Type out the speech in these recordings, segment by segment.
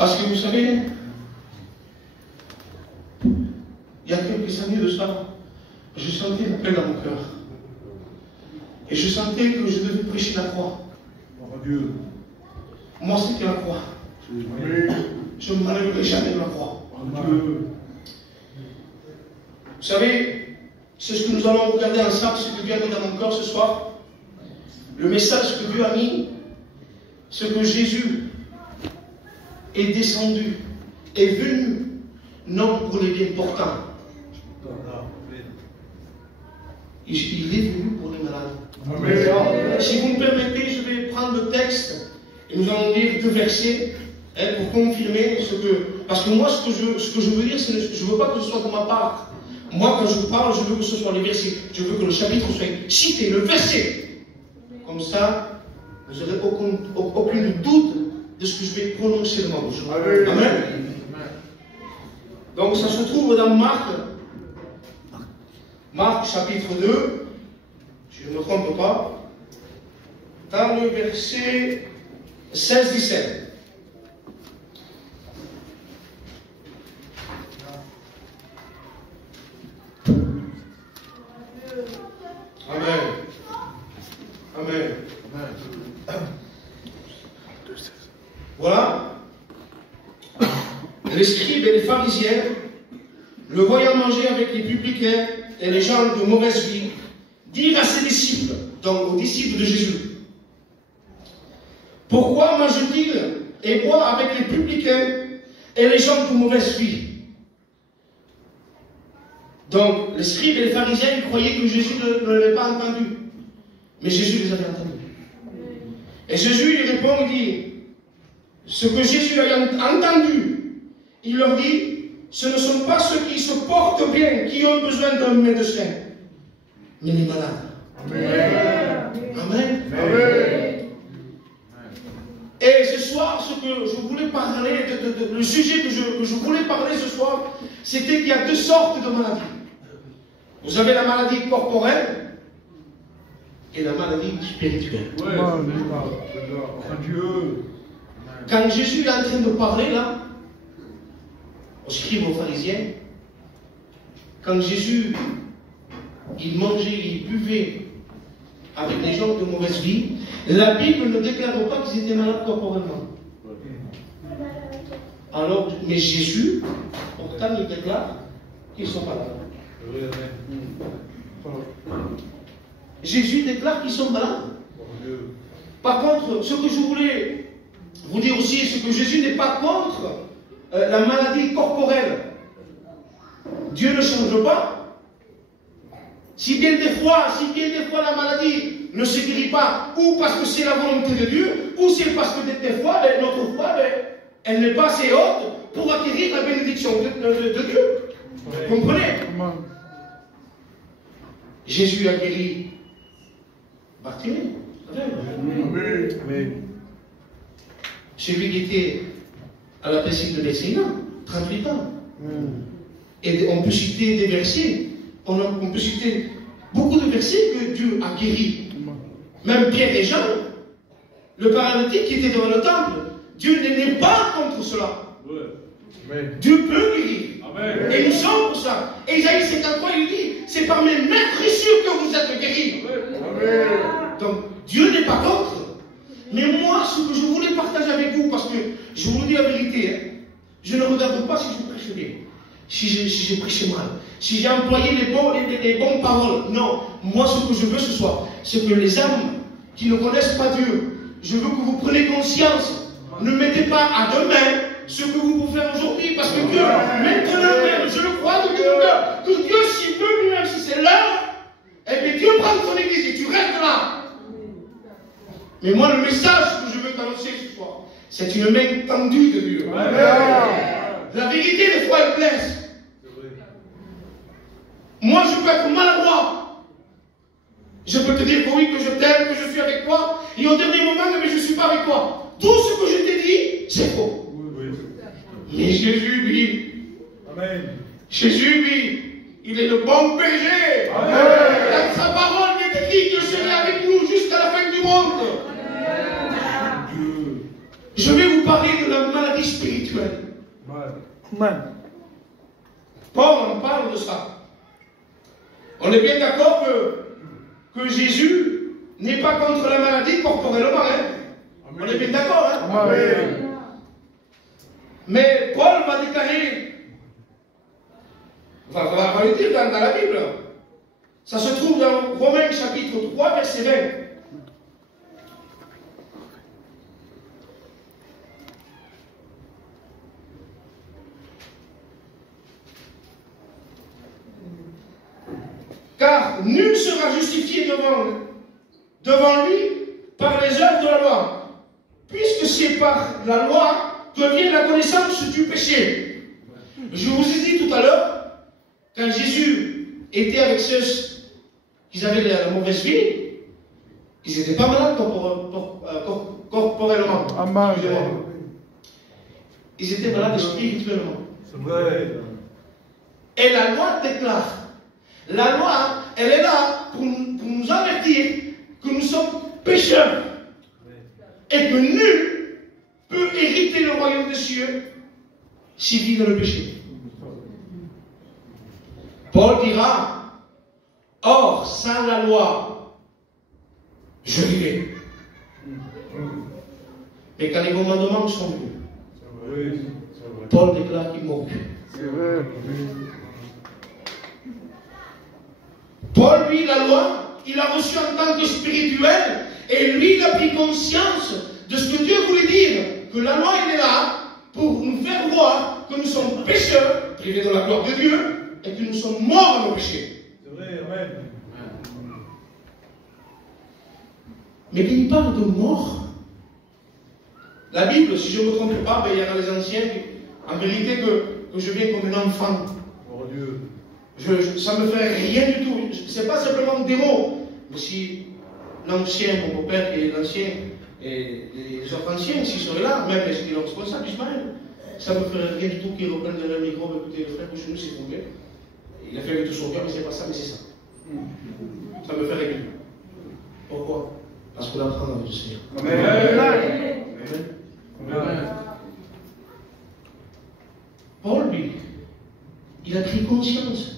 Parce que vous savez, il y a quelques années de ça, je sentais une paix dans mon cœur. Et je sentais que je devais prêcher la croix. Moi, c'était la croix. Je ne m'enlèverai jamais de la croix. Vous savez, c'est ce que nous allons regarder ensemble, ce que Dieu a mis dans mon cœur ce soir. Le message que Dieu a mis, ce que Jésus est descendu, est venu, non pour les bien portants. Il est venu pour les malades. Amen. Si vous me permettez, je vais prendre le texte et nous allons lire 2 versets pour confirmer ce que... Parce que moi, ce que je veux dire, je ne veux pas que ce soit de ma part. Moi, quand je parle, je veux que ce soit les versets. Je veux que le chapitre soit cité, le verset. Comme ça, vous n'aurez aucun doute de ce que je vais prononcer de ma bouche. Amen. Amen. Donc, ça se trouve dans Marc chapitre 2, si je ne me trompe pas, dans le verset 16-17. Amen. Amen. Voilà. Les scribes et les pharisiens, le voyant manger avec les publicains et les gens de mauvaise vie, dirent à ses disciples, donc aux disciples de Jésus, pourquoi mange-t-il et boit avec les publicains et les gens de mauvaise vie? Donc, les scribes et les pharisiens, ils croyaient que Jésus ne l'avait pas entendu. Mais Jésus les avait entendus. Et Jésus lui répond, il dit, ce que Jésus a entendu, il leur dit, ce ne sont pas ceux qui se portent bien qui ont besoin d'un médecin, mais les malades. Amen. Amen. Amen. Et ce soir, ce que je voulais parler, le sujet que je voulais parler ce soir, c'était qu'il y a 2 sortes de maladies. Vous avez la maladie corporelle et la maladie spirituelle. Ouais. Quand Jésus est en train de parler là, aux scribes, aux pharisiens, quand Jésus, il mangeait, il buvait avec les gens de mauvaise vie, la Bible ne déclare pas qu'ils étaient malades corporellement. Alors, mais Jésus, pourtant, il déclare qu'ils sont malades. Jésus déclare qu'ils sont malades. Par contre, ce que je voulais vous dire aussi, c'est que Jésus n'est pas contre la maladie corporelle. Dieu ne change pas. Si bien des fois la maladie ne se guérit pas, ou parce que c'est la volonté de Dieu, ou c'est parce que des fois, notre foi, elle n'est pas assez haute pour acquérir la bénédiction de Dieu. Vous comprenez? Jésus a guéri Bartimée. Celui qui était à la piscine de Bethsaïda, 38 ans. Et on peut citer des versets, on peut citer beaucoup de versets que Dieu a guéris. Même Pierre et Jean, le paralytique qui était devant le temple, Dieu n'est pas contre cela. Dieu peut guérir. Amen. Et nous sommes pour ça. Et Isaïe 53, il dit, c'est par mes maîtrissures que vous êtes guéris. Amen. Donc, Dieu n'est pas contre. Mais moi, ce que je voulais partager avec vous, parce que je vous dis la vérité, hein, je ne regarde pas si je prêche bien, si j'ai prêché mal, si j'ai employé les bonnes paroles. Non, moi, ce que je veux ce soir, c'est que les âmes qui ne connaissent pas Dieu, je veux que vous preniez conscience. Ne mettez pas à demain ce que vous pouvez faire aujourd'hui, parce que Dieu, maintenant même, je le crois de tout cœur, que Dieu, s'il veut lui-même, si c'est l'heure, eh bien Dieu prend son église et tu restes là. Mais moi, le message que je veux t'annoncer ce soir, c'est une main tendue de Dieu. Amen. La vérité, des fois, elle blesse. Moi, je peux être maladroit. Je peux te dire que oui, que je t'aime, que je suis avec toi, et au dernier moment, mais je ne suis pas avec toi. Tout ce que je t'ai dit, c'est faux. Mais Jésus, lui, Amen. Jésus, lui, il est le bon berger. Amen. Dans sa parole, il est écrit que je serai avec nous jusqu'à la fin du monde. Amen. Je vais vous parler de la maladie spirituelle. spirituelle. Amen. Paul en parle de ça. On est bien d'accord que Jésus n'est pas contre la maladie corporellement. Hein? On est bien d'accord. Hein? Amen. Mais Paul va déclarer, va le dire dans la Bible. Ça se trouve dans Romains chapitre 3, verset 20. Car nul sera justifié devant lui par les œuvres de la loi, puisque c'est par la loi que vient la connaissance du péché. Je vous ai dit tout à l'heure, quand Jésus était avec ceux qui avaient la mauvaise vie, ils n'étaient pas malades corporellement. Amen. Ils étaient malades spirituellement. C'est vrai. Et la loi déclare. La loi, elle est là pour nous avertir que nous sommes pécheurs. Et que nul peut hériter le royaume des cieux s'il vit dans le péché. Paul dira, or, sans la loi, je vivais. Mais quand les commandements sont venus, Paul déclare qu'il mourut. Paul, lui, la loi, il l'a reçue en tant que spirituel, et lui, il a pris conscience de ce que Dieu voulait dire, que la loi, elle est là pour nous faire voir que nous sommes pécheurs, privés de la gloire de Dieu, et que nous sommes morts à nos péchés. C'est vrai, amen. Mais quand il parle de mort, la Bible, si je ne me trompe pas, il y en a les anciens, en vérité, que je viens comme un enfant. Oh Dieu. Ça ne me fait rien du tout. Ce n'est pas simplement des mots. Mais si l'ancien, mon beau-père et l'ancien, et les autres anciens, s'ils seraient là, même les qui sont responsables, Ismaël, ça ne me fait rien du tout qu'ils reprennent le micro, écoutez, le frère Bouchounou, c'est tombé. Il a fait avec tout son cœur, mais c'est pas ça, mais c'est ça. Ça me fait rien. Pourquoi? Parce qu'on apprend dans le Seigneur. Amen. Amen. Paul, lui, il a pris conscience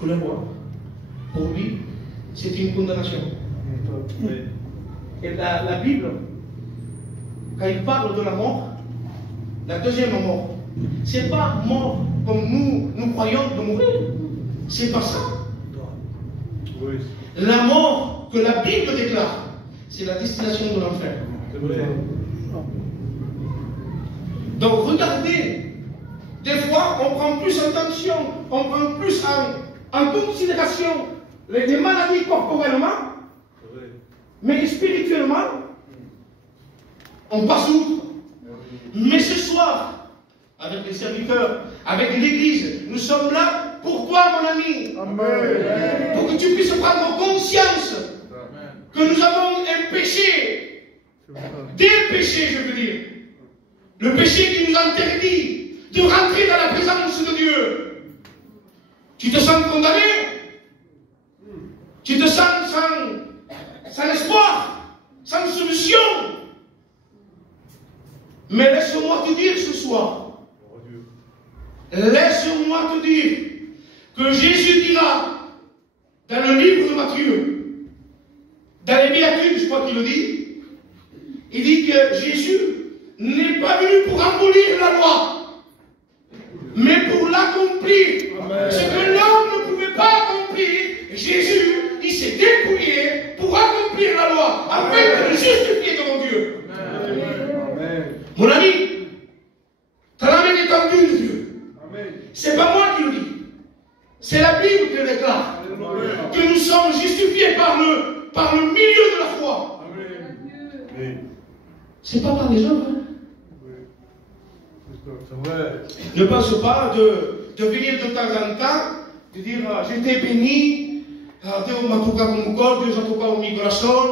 que la loi, pour lui, c'était une condamnation. Et la Bible, quand il parle de la mort, la deuxième mort, c'est pas mort comme nous croyons de mourir. C'est pas ça. La mort que la Bible déclare, c'est la destination de l'enfer. Donc regardez, des fois on prend plus attention, on prend plus en considération les maladies corporellement, mais spirituellement, on passe outre. Mais ce soir, avec les serviteurs, avec l'Église, nous sommes là pour toi, mon ami. Amen. Pour que tu puisses prendre conscience que nous avons un péché, des péchés, je veux dire. Le péché qui nous interdit de rentrer dans la présence de Dieu. Tu te sens condamné? Tu te sens sans espoir, sans solution? Mais laisse-moi te dire ce soir, laisse-moi te dire que Jésus dira dans le livre de Matthieu, dans les Béatitudes, je crois qu'il le dit, il dit que Jésus n'est pas venu pour abolir la loi, mais pour l'accomplir. Ce que l'homme ne pouvait pas accomplir, Jésus, il s'est dépouillé pour accomplir la loi, afin de le justifier devant Dieu. Amen. Mon ami, tu as la main étendue de Dieu. C'est pas moi qui le dis. C'est la Bible qui le déclare. Que nous sommes justifiés par le milieu de la foi. C'est pas par les hommes. Hein? C'est vrai. Ne pense pas de venir de temps en temps, de dire j'étais béni, Dieu m'a toqué mon corps, Dieu m'a toqué mon corazon,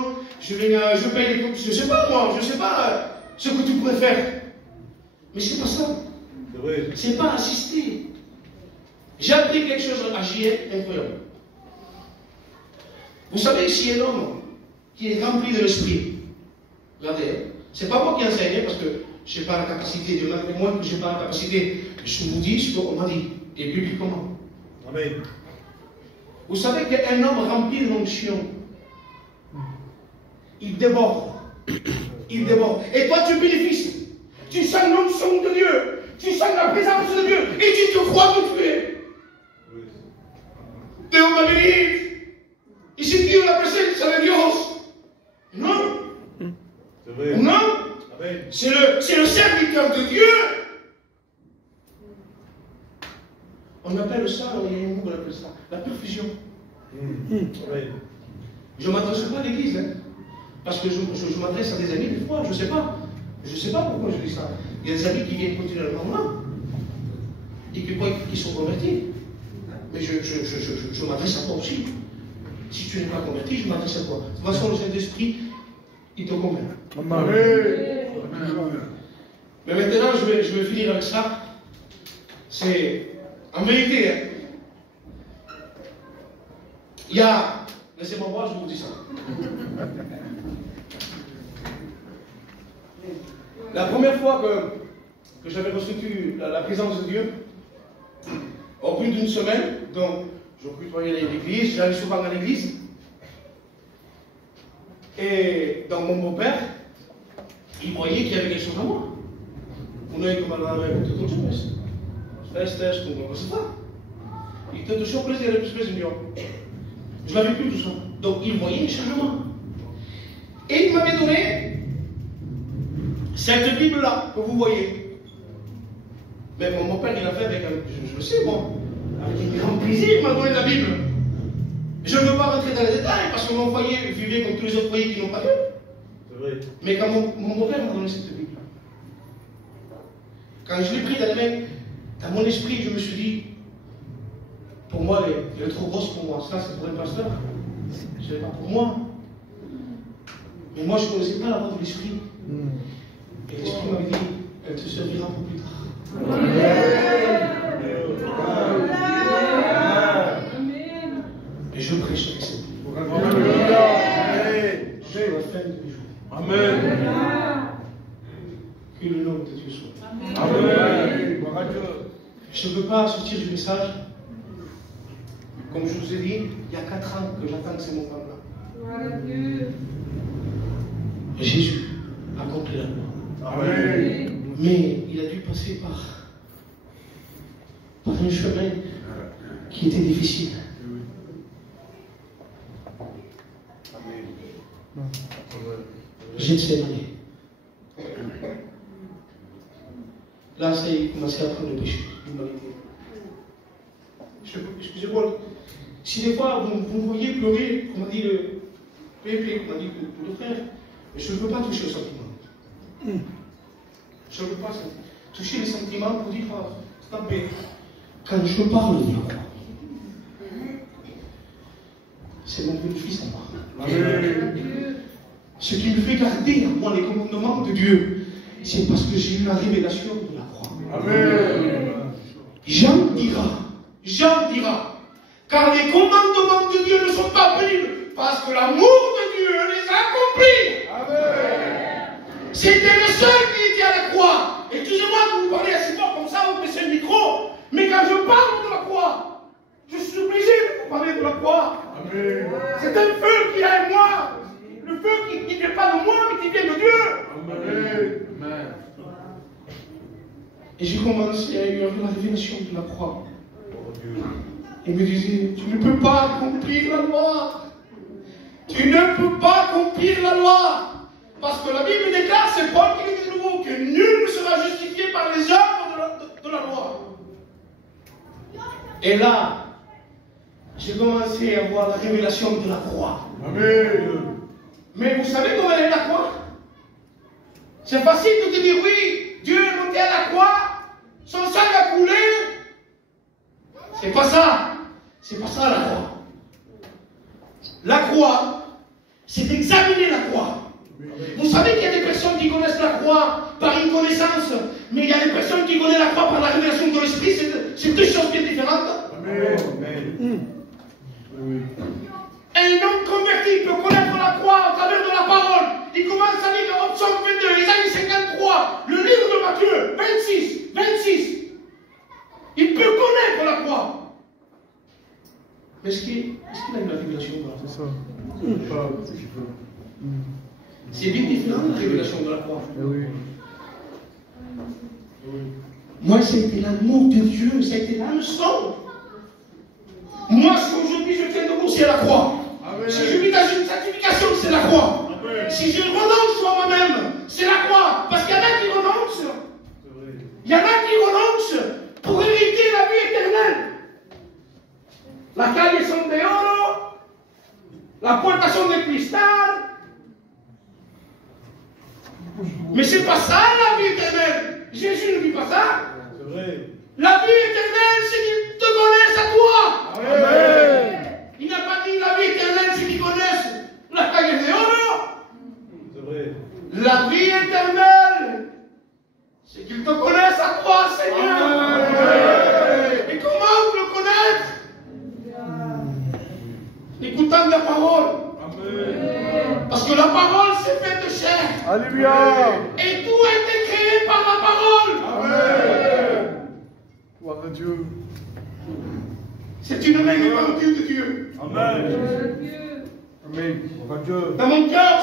je paye les comptes. Je ne sais pas moi, je ne sais pas ce que tu pourrais faire. Mais c'est pas ça. C'est vrai. C'est pas assister. J'ai appris quelque chose à JF incroyable. Vous savez, si un homme qui est rempli de l'esprit, regardez, c'est pas moi qui enseigne, parce que je n'ai pas la capacité. Il y en a témoins que je n'ai pas la capacité. Je vous dis ce qu'on m'a dit. Et bibliquement. Amen. Vous savez qu'un homme rempli de l'onction, il déborde. Il déborde. Et toi, tu bénéficies. Tu sens l'onction de Dieu. Tu sens la présence de Dieu. Et tu te crois que tu es. Dios me bendiga. Y si Dios la presencia de Dios. Non. Non. C'est le serviteur de Dieu. On appelle ça, il y a un mot qu'on appelle ça, la perfusion. Je ne m'adresse pas à l'église, hein, parce que je m'adresse à des amis des fois, je ne sais pas. Je ne sais pas pourquoi je dis ça. Il y a des amis qui viennent continuellement là et qui sont convertis. Mais je m'adresse à toi aussi. Si tu n'es pas converti, je m'adresse à toi. De toute façon, le Saint-Esprit, il te convainc. Mais maintenant, je vais finir avec ça. C'est en vérité, hein, il y a. Laissez-moi voir, je vous dis ça. La première fois que j'avais reçu la présence de Dieu, au bout d'une semaine, donc je côtoyais l'église, j'allais souvent à l'église. Et donc mon beau-père, il voyait qu'il y avait quelque chose à moi. On avait comme on avait tout le monde. Test, on ne sait pas. Il était toujours plaisir, il était plaisir. Je l'avais plus tout ça. Donc il voyait un changement. Et il m'avait donné cette Bible-là que vous voyez. Mais mon père, il l'a fait avec un. Je le sais, moi. Avec un grand plaisir, il m'a donné la Bible. Je ne veux pas rentrer dans les détails parce que mon foyer vivait comme tous les autres foyers qui n'ont pas Dieu. C'est vrai. Mais quand mon père m'a donné cette Bible, quand je l'ai pris dans les mains, dans mon esprit, je me suis dit, pour moi, elle est trop grosse pour moi. Ça, c'est pour un pasteur. Ce n'est pas pour moi. Mais moi, je ne connaissais pas la voix de l'esprit. Et l'esprit m'avait dit, elle te servira pour plus tard. Et je prêche avec cette Bible. Jusqu'à la fin de mes jours. Amen. Que le nom de Dieu soit. Amen. Je ne peux pas sortir du message. Comme je vous ai dit, il y a 4 ans que j'attends ces moments-là. Jésus a accompli la loi. Amen. Mais il a dû passer par un chemin qui était difficile. Gethsémani. Là, ça y est, il commençait à prendre le péché, l'humanité. Excusez-moi, si des fois vous me voyez pleurer, comme a dit le Pépé, comme a dit le frère, je ne veux pas toucher aux sentiments. Je ne veux pas toucher les sentiments pour dire, stop. Quand je parle de la croix, c'est mon bénéfice à moi. Amen. Ce qui me fait garder à moi les commandements de Dieu, c'est parce que j'ai eu la révélation de la croix. Amen. Jean dira, car les commandements de Dieu ne sont pas pénibles, parce que l'amour de Dieu les a accomplis. Amen. C'était le seul qui était à la croix. Excusez-moi de vous parler assez fort comme ça, vous baissez le micro, mais quand je parle de la croix, je suis obligé de vous parler de la croix. Amen. C'est un feu qui est en moi. Le feu qui ne vient pas de moi, mais qui vient de Dieu. Amen. Amen. Et j'ai commencé à avoir la révélation de la croix. Il me disait, tu ne peux pas accomplir la loi. Tu ne peux pas accomplir la loi. Parce que la Bible déclare, c'est Paul qui le dit de nouveau, que nul ne sera justifié par les œuvres de la loi. Et là, j'ai commencé à voir la révélation de la croix. Amen. Mais vous savez comment elle est la croix? C'est facile de dire oui, Dieu est monté à la croix, son sang a coulé. C'est pas ça. C'est pas ça la croix. La croix, c'est d'examiner la croix. Vous savez qu'il y a des personnes qui connaissent la croix par une connaissance, mais il y a des personnes qui connaissent la croix par la révélation de l'esprit. C'est deux choses bien différentes. Amen. Un homme converti peut connaître la croix à travers de la parole. Il commence à lire au psaume 22, Isaïe 53, le livre Mais est-ce qu'il a une révélation de la croix? C'est ça. C'est bien différent de la révélation de la croix. Oui. Moi, c'était l'amour de Dieu, c'était la leçon. Moi, si aujourd'hui je tiens debout, c'est la croix. Amen. Si je vis dans une sanctification, c'est la croix. Amen. Si je renonce à moi-même, c'est la croix. Parce qu'il y en a qui renoncent. Il y en a qui renoncent pour hériter la vie éternelle. La calle son de oro, la puerta son de cristal. Mais c'est pas ça la vie éternelle. Jésus ne dit pas ça. C'est vrai. La vie éternelle, c'est qu'ils te connaissent à toi. Amen. Il n'a pas dit la vie éternelle, c'est qu'ils connaissent la calle de oro. C'est vrai. La vie éternelle, c'est qu'ils te connaissent à toi, Seigneur. Amen. Et comment le connaître? Écoutant la parole. Amen. Parce que la parole s'est faite de chair. Alléluia. Et tout a été créé par la parole. Amen. Gloire à Dieu. C'est une règle de Dieu. Amen. Amen. Dans mon cœur,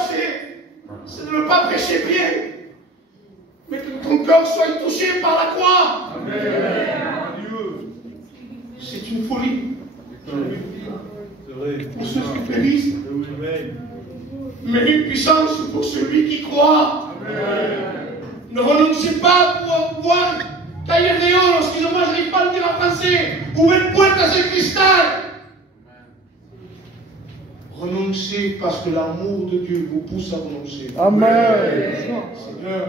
c'est de ne pas prêcher bien, mais que ton cœur soit touché par la croix. Amen. C'est une folie. Pour ceux qui périssent, mais une puissance pour celui qui croit. Amen. Ne renoncez pas pour pouvoir tailler des oro, excusez-moi, je n'arrive pas à le dire en français, ou une pointe à ce cristal. Renoncez parce que l'amour de Dieu vous pousse à renoncer. Amen. Seigneur,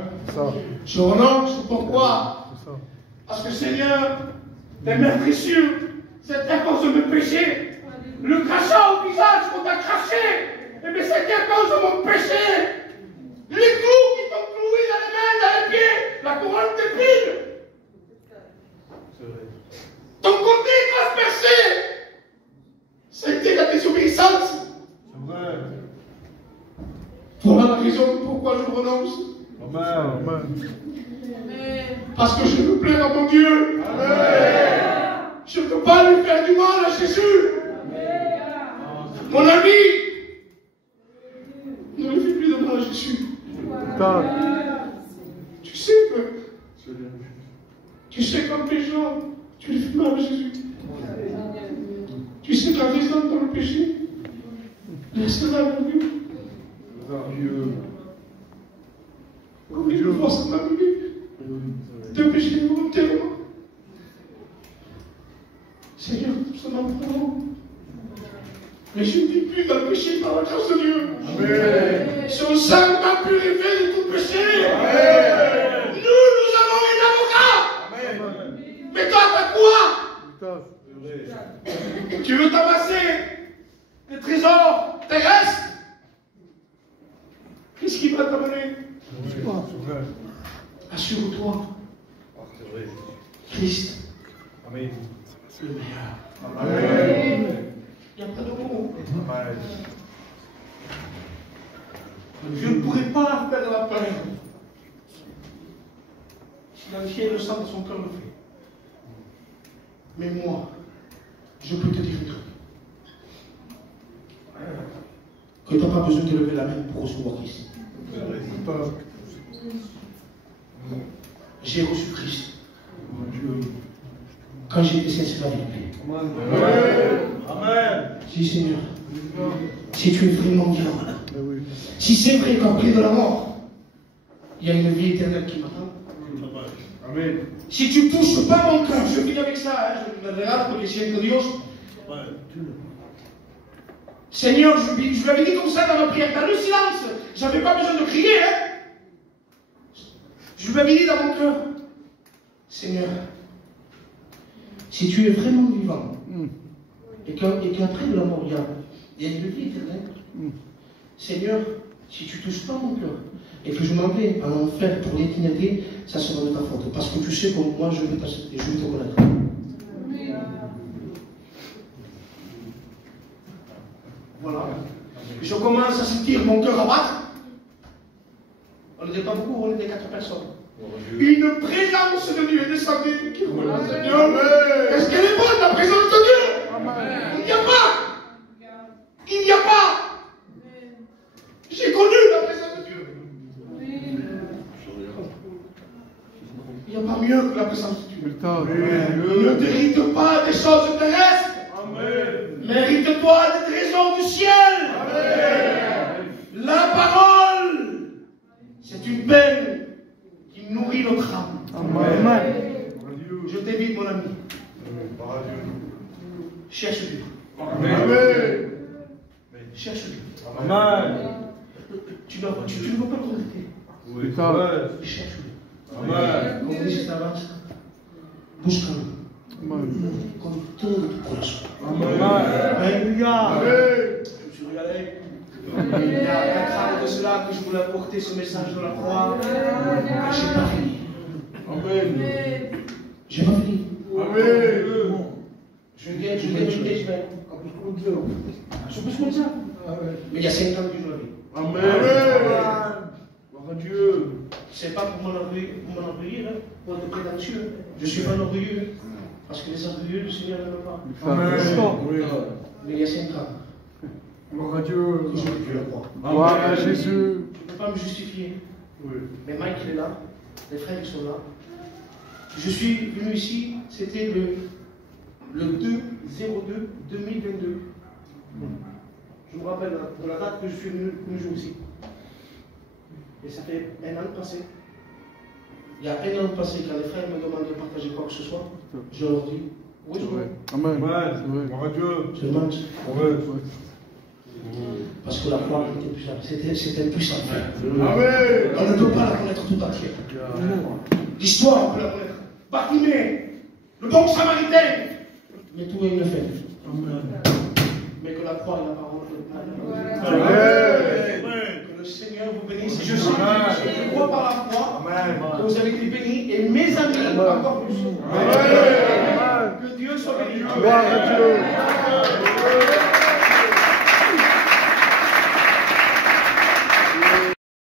je renonce. Pourquoi? Parce que Seigneur, tes meurtrissures, c'est à cause de mes péchés. Le crachat au visage qu'on t'a craché, eh bien c'est à cause de mon péché. Les clous qui t'ont cloué dans les mains, dans les pieds, la couronne d'épines. Ton côté transpercé, c'était la désobéissance. Voilà la raison pourquoi je renonce. Amen. Parce que je veux plaire à mon Dieu. Amen. Je ne peux pas lui faire du mal à Jésus. Mon ami, ne lui fais plus de mal à Jésus. Tu sais que, qu'en péchant, tu lui fais mal à Jésus. Tu sais qu'en restant dans le péché, laisse-le à mon Dieu. Combien de fois ça m'a arrivé de pécher volontairement. Seigneur, ça m'a pardonné. Mais je ne vis plus dans le péché par la grâce de Dieu. Amen. Son sang m'a purifié de tout péché. Amen. Nous avons un avocat. Amen. Mais toi, t'as quoi? Tu veux t'amasser des trésors terrestres? Qu'est-ce qui va t'amener? Assure-toi. Christ. Amen. C'est le meilleur. Amen. Il n'y a pas de mots. Je ne pourrais pas faire la paix. L'entier le sang de son cœur le fait. Mais moi, je peux te dire un truc. Que tu n'as pas besoin de lever la main pour recevoir Christ. J'ai reçu Christ quand j'étais sincère avec lui. Amen. Si Seigneur, si tu es vraiment vivant, si c'est vrai qu'après de la mort, il y a une vie éternelle qui m'attend. Amen. Si tu ne touches pas mon cœur, je finis avec ça, je me regarde pour les chiens de Dieu. Seigneur, je lui avais dit comme ça dans ma prière, dans le silence, je n'avais pas besoin de crier, Je lui avais dit dans mon cœur, Seigneur, si tu es vraiment vivant, et qu'après de la mort, il y a une vie éternelle, Seigneur, si tu ne touches pas mon cœur, et que je m'en vais en enfer pour l'éternité, ça sera de ta faute. Parce que tu sais que moi, je veux t'accepter, je veux te connaître. Voilà. Je commence à sentir mon cœur abattre. On n'était pas beaucoup, on était 4 personnes. Une présence de Dieu est descendue qui roule. Seigneur, est-ce qu'elle est bonne, la présence de Dieu? Il n'y a pas. Il n'y a pas. J'ai connu la présence de Dieu. Il n'y a pas mieux que la présence de Dieu. Ne mérite pas des choses terrestres. Mérite-toi des trésors du ciel. La parole, c'est une peine qui nourrit notre âme. Je t'invite, mon ami. Cherche Dieu. Cherche Dieu. Tu ne veux pas le regretter. Cherche Dieu. Comme dit juste avant, bouge quand même. Comme tout notre proche. Alléluia. Je suis regardé. Il y a 4 ans de cela que je voulais apporter ce message de la croix. Je n'ai pas fini. Je n'ai pas fini. Je gagne une semaine. Je suis plus comme ça. Mais il y a 5 ans que je l'ai vu. Ce n'est pas pour m'enorgueillir, pour être prétentieux. Je ne suis pas orgueilleux. Parce que les orgueilleux, le Seigneur ne veut pas. Mais il y a 5 ans. Gloire à Dieu. Que je l'ai vu la croix. Gloire à Jésus. Je ne peux pas me justifier. Mais Mike, il est là. Les frères, ils sont là. Je suis venu ici, c'était le 2-02-2022. Je me rappelle de la date que je suis venu jouer ici. Et ça fait 1 an passé. Il y a 1 an passé, quand les frères me demandent de partager quoi que ce soit, je leur dis, oui, je veux. Amen. Gloire à Dieu. Je demande. Parce que la croix était puissante. C'était puissant. Amen. On ne peut pas la connaître tout entière. L'histoire, on peut la connaître. Bartimée, le bon samaritain. Mais tout est une fin. Mais que la croix et la parole de Dieu. Que le Seigneur vous bénisse. Je crois par la foi que vous avez été bénis et mes amis encore plus. Que Dieu soit béni. Gloire à Dieu.